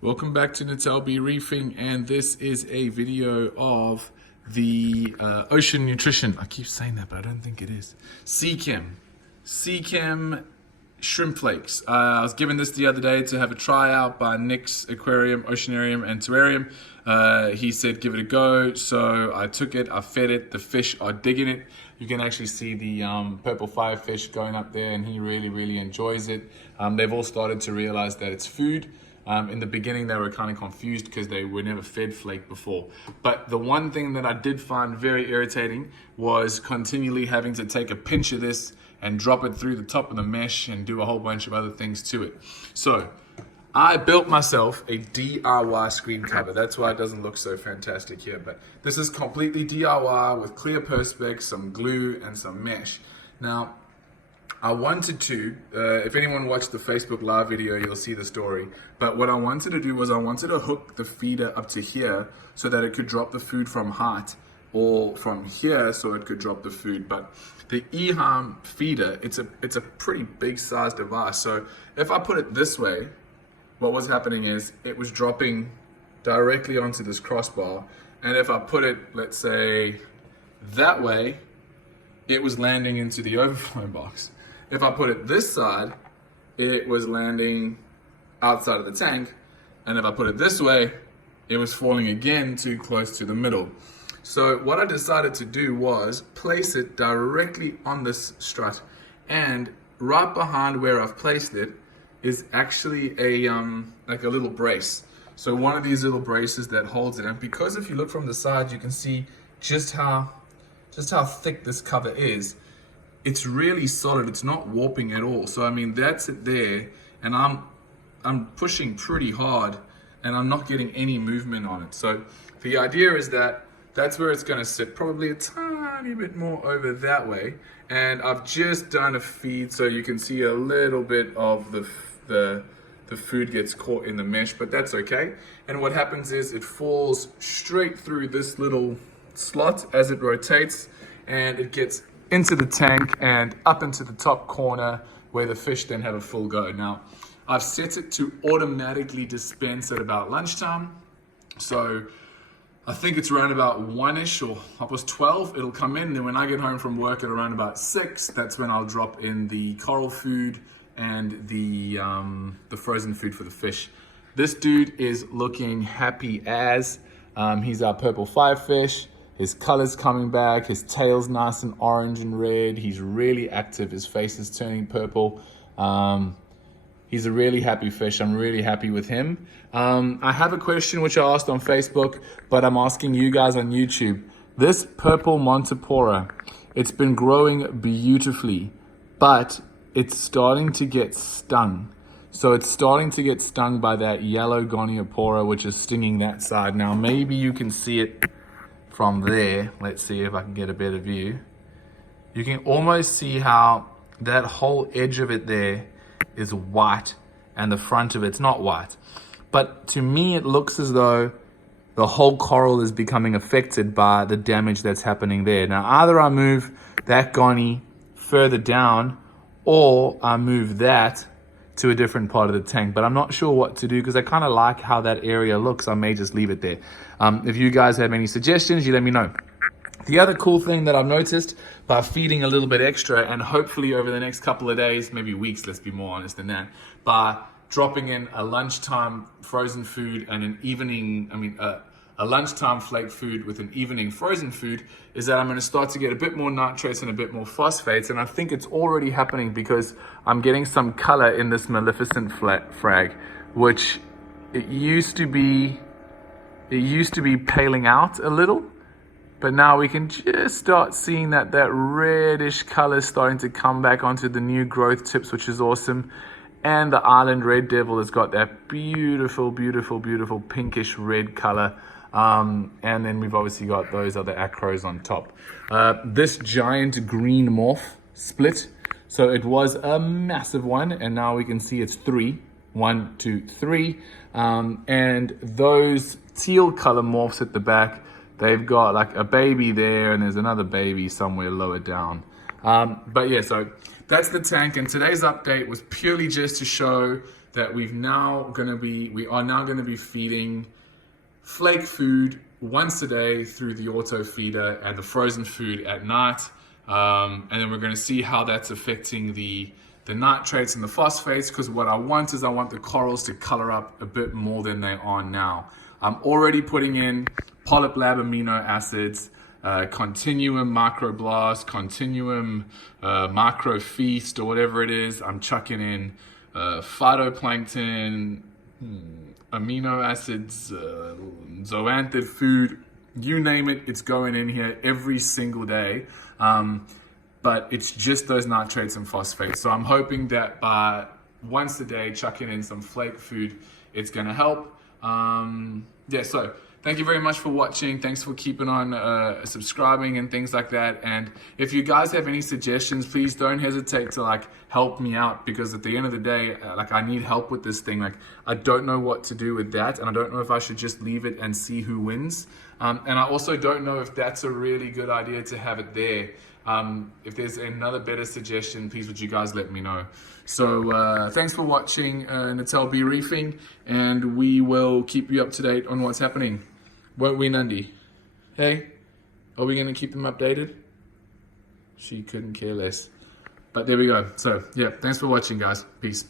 Welcome back to Natal B Reefing, and this is a video of the ocean nutrition. I keep saying that, but I don't think it is. Sea Chem shrimp flakes. I was given this the other day to have a tryout by Nick's Aquarium, Oceanarium, and Terrarium. He said give it a go, so I took it, I fed it, the fish are digging it. You can actually see the purple firefish going up there, and he really enjoys it. They've all started to realize that it's food. In the beginning, they were kind of confused because they were never fed flake before. But the one thing that I did find very irritating was continually having to take a pinch of this and drop it through the top of the mesh and do a whole bunch of other things to it. So I built myself a DIY screen cover. That's why it doesn't look so fantastic here. But this is completely DIY with clear perspex, some glue, and some mesh. Now, I wanted to, if anyone watched the Facebook live video, you'll see the story. But what I wanted to do was I wanted to hook the feeder up to here so that it could drop the food from height, or from here so it could drop the food. But the EHAM feeder, it's a pretty big size device. So if I put it this way, what was happening is it was dropping directly onto this crossbar. And if I put it, let's say, that way, it was landing into the overflow box. If I put it this side, it was landing outside of the tank. And if I put it this way, it was falling again too close to the middle. So what I decided to do was place it directly on this strut. And right behind where I've placed it is actually a like a little brace. So one of these little braces that holds it. And because if you look from the side, you can see just how thick this cover is. It's really solid. It's not warping at all. So I mean, that's it there, and I'm pushing pretty hard, and I'm not getting any movement on it. So the idea is that that's where it's going to sit, probably a tiny bit more over that way. And I've just done a feed, so you can see a little bit of the food gets caught in the mesh, but that's okay. And what happens is it falls straight through this little slot as it rotates, and it gets into the tank and up into the top corner where the fish then have a full go. Now, I've set it to automatically dispense at about lunchtime. So I think it's around about 1-ish or 12, it'll come in. Then when I get home from work at around about 6, that's when I'll drop in the coral food and the frozen food for the fish. This dude is looking happy as. He's our purple firefish. His color's coming back, his tail's nice and orange and red. He's really active, his face is turning purple. He's a really happy fish. I'm really happy with him. I have a question which I asked on Facebook, but I'm asking you guys on YouTube. This purple Montipora, it's been growing beautifully, but it's starting to get stung. So it's starting to get stung by that yellow Goniopora, which is stinging that side. Now, maybe you can see it from there. Let's see if I can get a better view. You can almost see how that whole edge of it there is white and the front of it's not white. But to me, it looks as though the whole coral is becoming affected by the damage that's happening there. Now, either I move that Goni further down or I move that to a different part of the tank, but I'm not sure what to do because I kind of like how that area looks. I may just leave it there. If you guys have any suggestions, you let me know. The other cool thing that I've noticed by feeding a little bit extra, and hopefully over the next couple of days, maybe weeks, let's be more honest than that, by dropping in a lunchtime frozen food and an evening, a lunchtime flake food with an evening frozen food, is that I'm going to start to get a bit more nitrates and a bit more phosphates. And I think it's already happening because I'm getting some color in this Maleficent frag, which it used to be paling out a little, but now we can just start seeing that reddish color starting to come back onto the new growth tips, which is awesome. And the Island Red Devil has got that beautiful pinkish red color. And then we've obviously got those other acros on top. This giant green morph split. So it was a massive one, and now we can see it's 3. 1, 2, 3. And those teal color morphs at the back, they've got like a baby there, and there's another baby somewhere lower down. But yeah, so that's the tank, and today's update was purely just to show that we are now going to be feeding flake food once a day through the auto feeder and the frozen food at night. And then we're going to see how that's affecting the nitrates and the phosphates, because what I want the corals to color up a bit more than they are now. I'm already putting in polyp lab amino acids, continuum microblast, continuum microfeast, or whatever it is. I'm chucking in phytoplankton, amino acids, zoanthid food, you name it, it's going in here every single day. But it's just those nitrates and phosphates. So I'm hoping that by once a day chucking in some flake food, it's going to help. So thank you very much for watching. Thanks for keeping on subscribing and things like that. And if you guys have any suggestions, please don't hesitate to help me out, because at the end of the day, I need help with this thing. I don't know what to do with that, and I don't know if I should just leave it and see who wins. And I also don't know if that's a really good idea to have it there. If there's another better suggestion, please would you guys let me know. So thanks for watching Natal Bee Reefing, and we will keep you up to date on what's happening. Won't we, Nundy? Hey, are we going to keep them updated? She couldn't care less. But there we go. So yeah, thanks for watching, guys. Peace.